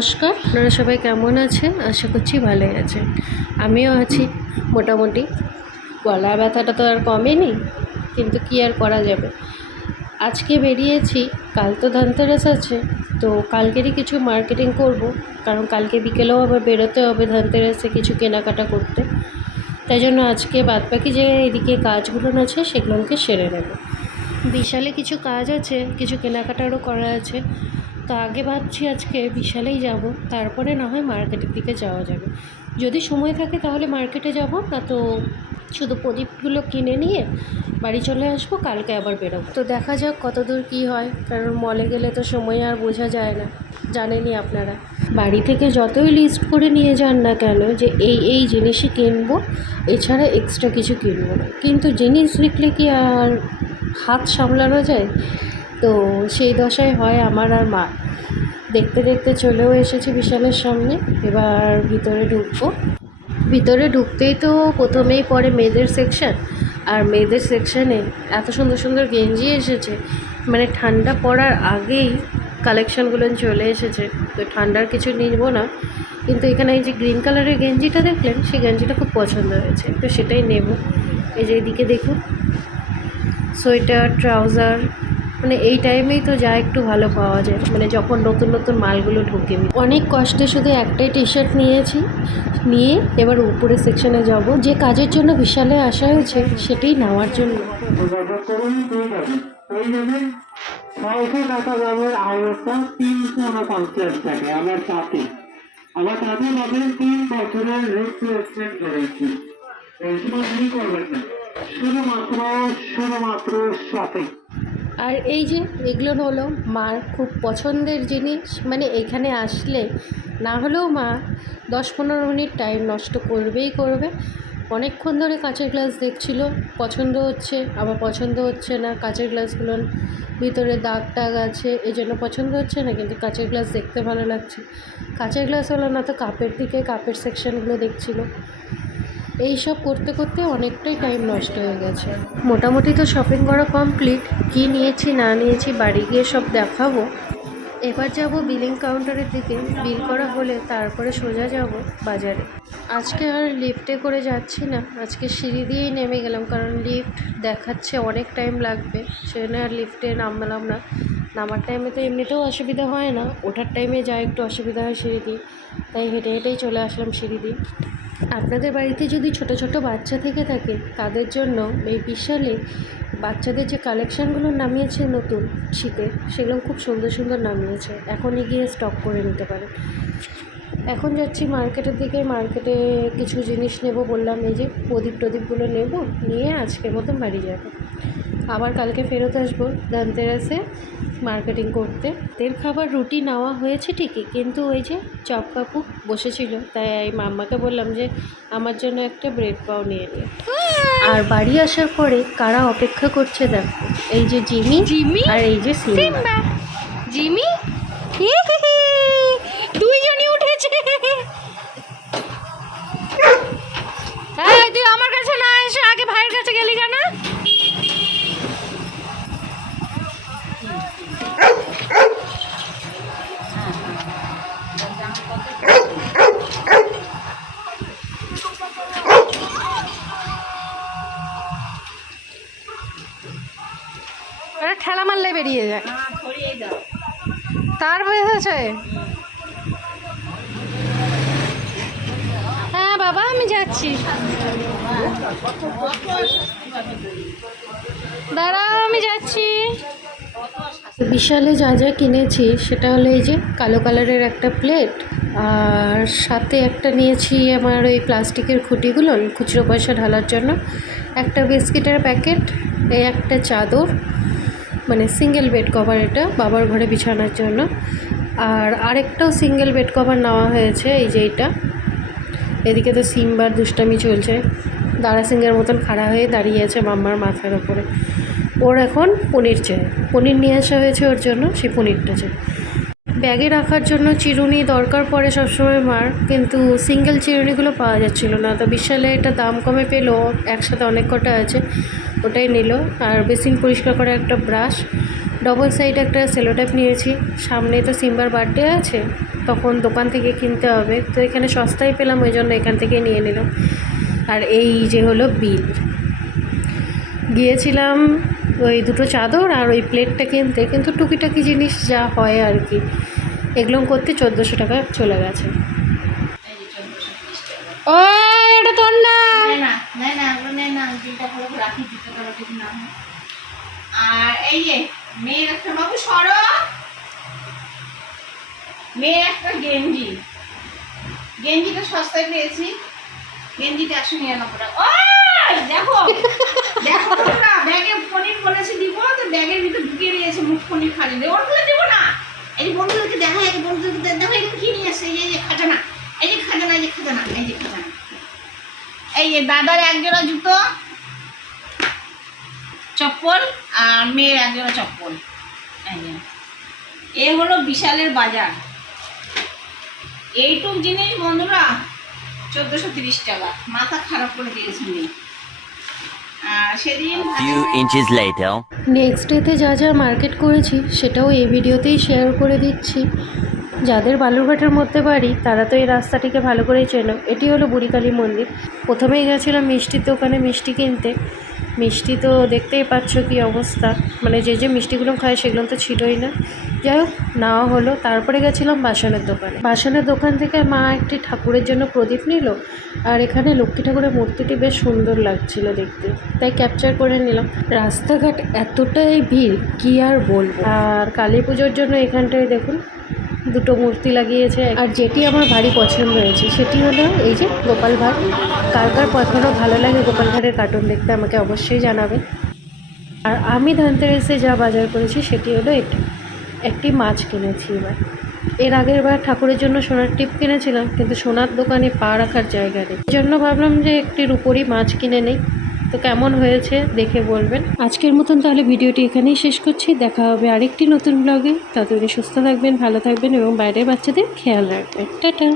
নমস্কার। আপনারা সবাই কেমন আছেন? আশা করছি ভালোই আছেন। আমিও আছি মোটামুটি। গলা ব্যথাটা তো আর কমেনি, কিন্তু কি আর করা যাবে? আজকে বেরিয়েছি, কাল তো ধনতেরাস আছে, তো কালকেরই কিছু মার্কেটিং করব, কারণ কালকে বিকেলেও আবার বেরোতে হবে ধনতেরাসে কিছু কেনাকাটা করতে। তাই জন্য আজকে বাদবাকি যে এদিকে কাজগুলো আছে সেগুলোকে সেরে নেব। বিশালে কিছু কাজ আছে, কিছু কেনাকাটারও করা আছে। তো আগে ভাবছি আজকে বিশালেই যাব তারপরে না হয় মার্কেটের দিকে যাওয়া যাবে। যদি সময় থাকে তাহলে মার্কেটে যাব না তো শুধু প্রদীপগুলো কিনে নিয়ে বাড়ি চলে আসব কালকে আবার বেরোবো। তো দেখা যাক কত দূর কী হয় কারণ মলে গেলে তো সময় আর বোঝা যায় না জানেনই আপনারা। বাড়ি থেকে যতই লিস্ট করে নিয়ে যান না কেন যে এই এই জিনিসই কিনবো এছাড়া এক্সট্রা কিছু কিনবো না। কিন্তু জিনিস লিখলে কি আর হাত সামলানো যায়? তো সেই দশায় হয় আমার আর মা। দেখতে দেখতে চলেও এসেছি বিশালের সামনে, এবার ভিতরে ঢুকবো। ভিতরে ঢুকতেই তো প্রথমেই পড়ে মেয়েদের সেকশন আর মেয়েদের সেকশনে এত সুন্দর সুন্দর গেঞ্জি এসেছে। মানে ঠান্ডা পড়ার আগেই কালেকশানগুলো চলে এসেছে, তো ঠান্ডার কিছু নিব না। কিন্তু এখানে এই যে গ্রিন কালারের গেঞ্জিটা দেখলেন, সেই গেঞ্জিটা খুব পছন্দ হয়েছে, তো সেটাই নেব। এই যে এইদিকে দেখুন, সোয়েটার, ট্রাউজার মানে এই টাইমেই তো যা একটু ভালো পাওয়া যায় মানে যখন নতুন নতুন মালগুলো ঢুকে অনেক কষ্টে শুধু একটাই টি শার্ট নিয়েছি নিয়ে এবার উপরে সেকশনে যাব যে কাজের জন্য বিশালে আসা হয়েছে সেটাই নেওয়ার জন্য শুধুমাত্র শুধুমাত্র সাথে আর এই যে এগুলো হলো মার খুব পছন্দের জিনিস মানে এখানে আসলে না হলেও মা দশ পনেরো মিনিট টাইম নষ্ট করবেই করবে। অনেকক্ষণ ধরে কাঁচের গ্লাস দেখছিল, পছন্দ হচ্ছে, আবার পছন্দ হচ্ছে না, কাঁচের গ্লাসগুলোর ভিতরে দাগ টাগ আছে, এই জন্য পছন্দ হচ্ছে না, কিন্তু কাঁচের গ্লাস দেখতে ভালো লাগছে। কাঁচের গ্লাস হলো না তো কাপের দিকে কাপের সেকশনগুলো দেখছিল। এই সব করতে করতে অনেকটাই টাইম নষ্ট হয়ে গেছে। মোটামুটি তো শপিং করা কমপ্লিট কি নিয়েছি, না নিয়েছি, বাড়ি গিয়ে সব দেখাবো। এবার যাব বিলিং কাউন্টারের দিকে। বিল করা হলে তারপরে সোজা যাব বাজারে। আজকে আর লিফটে করে যাচ্ছি না। আজকে সিঁড়ি দিয়েই নেমে গেলাম, কারণ লিফট দেখাচ্ছে অনেক টাইম লাগবে। সেজন্য আর লিফটে নামলাম না। নামার টাইমে তো এমনিতেও অসুবিধা হয় না। ওঠার টাইমে যা একটু অসুবিধা হয় সিঁড়ি দিয়ে। তাই হেঁটে হেঁটেই চলে আসলাম সিঁড়ি দিয়ে। আপনাদের বাড়িতে যদি ছোট ছোট বাচ্চা থেকে থাকে, তাদের জন্য এই বিশালে বাচ্চাদের যে কালেকশানগুলো নামিয়েছে নতুন শীতে, সেগুলো খুব সুন্দর সুন্দর নামিয়েছে। এখনই গিয়ে স্টক করে নিতে পারেন। এখন যাচ্ছি মার্কেটের দিকে। মার্কেটে কিছু জিনিস নেব বললাম, এই যে প্রদীপ টদীপগুলো নেব, নিয়ে আজকের মতন বাড়ি যাব। আবার কালকে ফেরত আসব ধনতেরাসে মার্কেটিং করতে। তেল খাবার রুটি নেওয়া হয়েছে ঠিকই কিন্তু ওই যে চপ কাকু বসেছিল তাই এই মাম্মাকে বললাম যে আমার জন্য একটা ব্রেড পাও নিয়ে নিয়ে আর বাড়ি আসার পরে কারা অপেক্ষা করছে দেখো এই যে জিমি জিমি? আর এই যে সিম্বা। জিমি। দুইজনই উঠেছে। তুই আমার কাছে না এসে আগে ভাইয়ের কাছে গেলি কেন? ঠেলা মারলে বেরিয়ে যায়। তার বেঁধেছে হ্যাঁ বাবা আমি যাচ্ছি। দাঁড়াও আমি যাচ্ছি। বিশালে যা যা কিনেছি সেটা হলো এই যে কালো কালারের একটা প্লেট আর সাথে একটা নিয়েছি আমার ওই প্লাস্টিকের খুঁটিগুলো খুচরো পয়সা ঢালার জন্য। একটা বিস্কিটের প্যাকেট এই একটা চাদর মানে সিঙ্গেল বেড কভার এটা বাবার ঘরে বিছানার জন্য। আর আরেকটাও সিঙ্গেল বেড কভার নেওয়া হয়েছে, এই যে এটা। এদিকে তো সিম্বার দুষ্টামি চলছে। দাঁড়া সিংহের মতন খাড়া হয়ে দাঁড়িয়ে আছে মাম্মার মাথার ওপরে। ওর এখন পনির চাই। পনির নিয়ে আসা হয়েছে ওর জন্য সেই পনিরটা চাই। ব্যাগে রাখার জন্য চিরুনি দরকার পড়ে সবসময় মার, কিন্তু সিঙ্গেল চিরুনিগুলো পাওয়া যাচ্ছিল না। তো বিশালে এটা দাম কমে পেল, একসাথে অনেক কটা আছে, ওটাই নিল। আর বেসিন পরিষ্কার করা একটা ব্রাশ ডবল সাইড একটা সেলোটাইপ নিয়েছি। সামনে তো সিম্বার বার্থডে আছে, তখন দোকান থেকে কিনতে হবে। তো এখানে সস্তায় পেলাম, ওই জন্য এখান থেকে নিয়ে নিলাম। আর এই যে হলো বিল। গিয়েছিলাম ওই দুটো চাদর আর ওই প্লেটটা কিনতে, কিন্তু টুকিটাকি জিনিস যা হয় আর কি। এগুলো করতে চোদ্দোশো টাকা চলে গেছে। ও এটা তোর না। আর এই একটা, বাবু একটা গেঞ্জি। গেঞ্জিটা সস্তায় পেয়েছি। গেঞ্জিটা একশো নিরানব্বই টাকা। দেখো দেখো না, ব্যাগে পনির বলেছি দিব, তো ব্যাগের ভিতরে ঢুকিয়ে নিয়েছে মুখ পনির খালি দেবে না। এই যে বন্ধুদেরকে দেখা এগুলো কি নিয়ে এসছে এই যে- খাজানা এই যে খাজানা এই যে খাজানা এই দাদার একজোড়া জুতো চপ্পল আর মেয়ের একজোড়া চপ্পল এ হলো বিশালের বাজার এইটুক জিনিস বন্ধুরা চোদ্দোশো তিরিশ টাকা মাথা খারাপ করে দিয়েছি. নেক্সট ডেতে যা যা মার্কেট করেছি, সেটাও এই ভিডিওতেই শেয়ার করে দিচ্ছি যাদের বালুরঘাটের মধ্যে বাড়ি, তারা তো এই রাস্তাটিকে ভালো করেই চেনো। এটি হলো বুড়িকালী মন্দির। প্রথমেই গেছিলাম মিষ্টির দোকানে মিষ্টি কিনতে। মিষ্টি তো দেখতেই পাচ্ছ কি অবস্থা। মানে যে যে মিষ্টিগুলো খায় সেগুলো তো ছিলই না। যাই হোক, নেওয়া হলো। তারপরে গেছিলাম বাসনের দোকানে। বাসনের দোকান থেকে মা একটি ঠাকুরের জন্য প্রদীপ নিল আর এখানে লক্ষ্মী ঠাকুরের মূর্তিটি বেশ সুন্দর লাগছিল দেখতে। তাই ক্যাপচার করে নিলাম। রাস্তাঘাট এতটাই ভিড়, কি আর বলব? আর কালী পুজোর জন্য এখানটায় দেখুন দুটো মূর্তি লাগিয়েছে। আর যেটি আমার ভারী পছন্দ হয়েছে, সেটি হলো এই যে গোপাল ভাঁড়। কার কার পছন্দ? ভালো লাগে গোপাল ভাঁড়ের কার্টুন দেখতে, আমাকে অবশ্যই জানাবেন। আর আমি ধনতেরাসে যা বাজার করেছি, সেটি হলো এটা। একটি মাছ কিনেছি এবার। এর আগের বার ঠাকুরের জন্য সোনার টিপ কিনেছিলাম, কিন্তু সোনার দোকানে পা রাখার জায়গা নেই। জন্য ভাবলাম যে একটি রূপোরই মাছ কিনে নেই। তো কেমন হয়েছে দেখে বলবেন। আজকের মতন তাহলে ভিডিওটি এখানেই শেষ করছি। দেখা হবে আরেকটি নতুন ব্লগে ততদিন সুস্থ থাকবেন, ভালো থাকবেন এবং বাইরের বাচ্চাদের খেয়াল রাখবেন। টাটা।